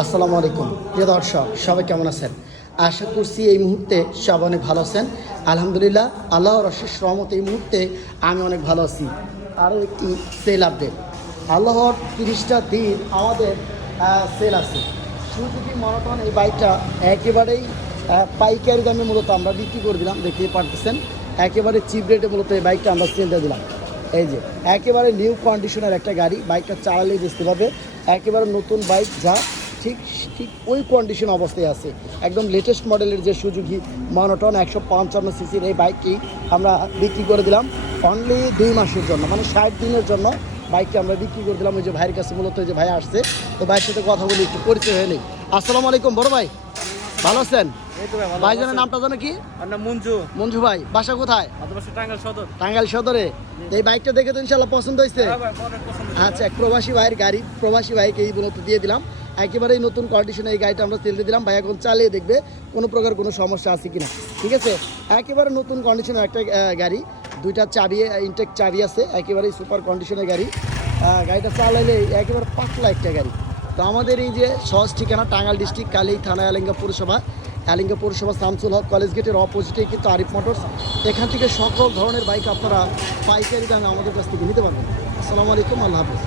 আসসালামু আলাইকুম। প্রিয় দর্শক, সবাই কেমন আছেন? আশা করছি এই মুহূর্তে সব অনেক ভালো আছেন। আলহামদুলিল্লাহ, আল্লাহর অশেষ রহমত এই মুহূর্তে আমি অনেক ভালো আছি। আরও একটি সেল আপডেট। আল্লাহর তিরিশটা দিন আমাদের সেল আছে। সুযোগী মনোটন এই বাইকটা একেবারেই পাইকারি দামে মূলত আমরা বিক্রি করে দিলাম দেখতেই পারতেছেন। একেবারে চিপ রেটে মূলত এই বাইকটা আমরা সেলটা দিলাম। এই যে, একেবারে নিউ কন্ডিশনের একটা গাড়ি, বাইকটা চালালেই বুঝতে পারবে। একেবারে নতুন বাইক যা ঠিক ঠিক ওই কন্ডিশন অবস্থায় আছে। একদম লেটেস্ট মডেলের যে সুজুকি মনোটন একশো পঞ্চান্ন সিসির এই বাইকটি আমরা বিক্রি করে দিলাম অনলি দুই মাসের জন্য মানে ষাট দিনের জন্য বাইকটি আমরা বিক্রি করে দিলাম। ওই যে ভাইয়ের কাছে মূলত যে ভাই আসছে তো ভাইয়ের সাথে কথা বলি একটু পরিচয় হয়ে নেই। আসসালামু আলাইকুম বড় ভাই। ভালো আছেন? ভাই ভালো নামটা জানো কি? মঞ্জু। মঞ্জু ভাই বাসা কোথায়? টাঙ্গাইল সদর। টাঙ্গাইল সদরে। এই বাইকটা দেখে তো ইনশাল্লাহ হ্যাঁ পছন্দ হয়েছে। আচ্ছা প্রবাসী ভাইয়ের গাড়ি প্রবাসী ভাইকে এই মূলত দিয়ে দিলাম। একেবারেই নতুন কন্ডিশনে এই গাড়িটা আমরা তেল দিয়ে দিলাম। ভাই, এখন চালিয়ে দেখবে কোনো প্রকার কোনো সমস্যা আছে কি না ঠিক আছে? একেবারে নতুন কন্ডিশনের একটা গাড়ি। দুইটা চাবি ইনটেক চাবি আছে। একেবারেই সুপার কন্ডিশনের গাড়ি। গাড়িটা চালাইলে একেবারে পাতলা একটা গাড়ি। তো আমাদের এই যে সহজ ঠিকানা টাঙ্গাল ডিস্ট্রিক্ট, কালেই থানা আলিঙ্গা পৌরসভা। আলিঙ্গা পৌরসভা শামসুল হক কলেজ গেটের অপোজিটেই কিন্তু আরিফ মোটরস। এখান থেকে সকল ধরনের বাইক আপনারা পাইকারি দামে আমাদের কাছ থেকে নিতে পারবেন। আসসালামু আলাইকুম, আল্লাহ হাফিজ।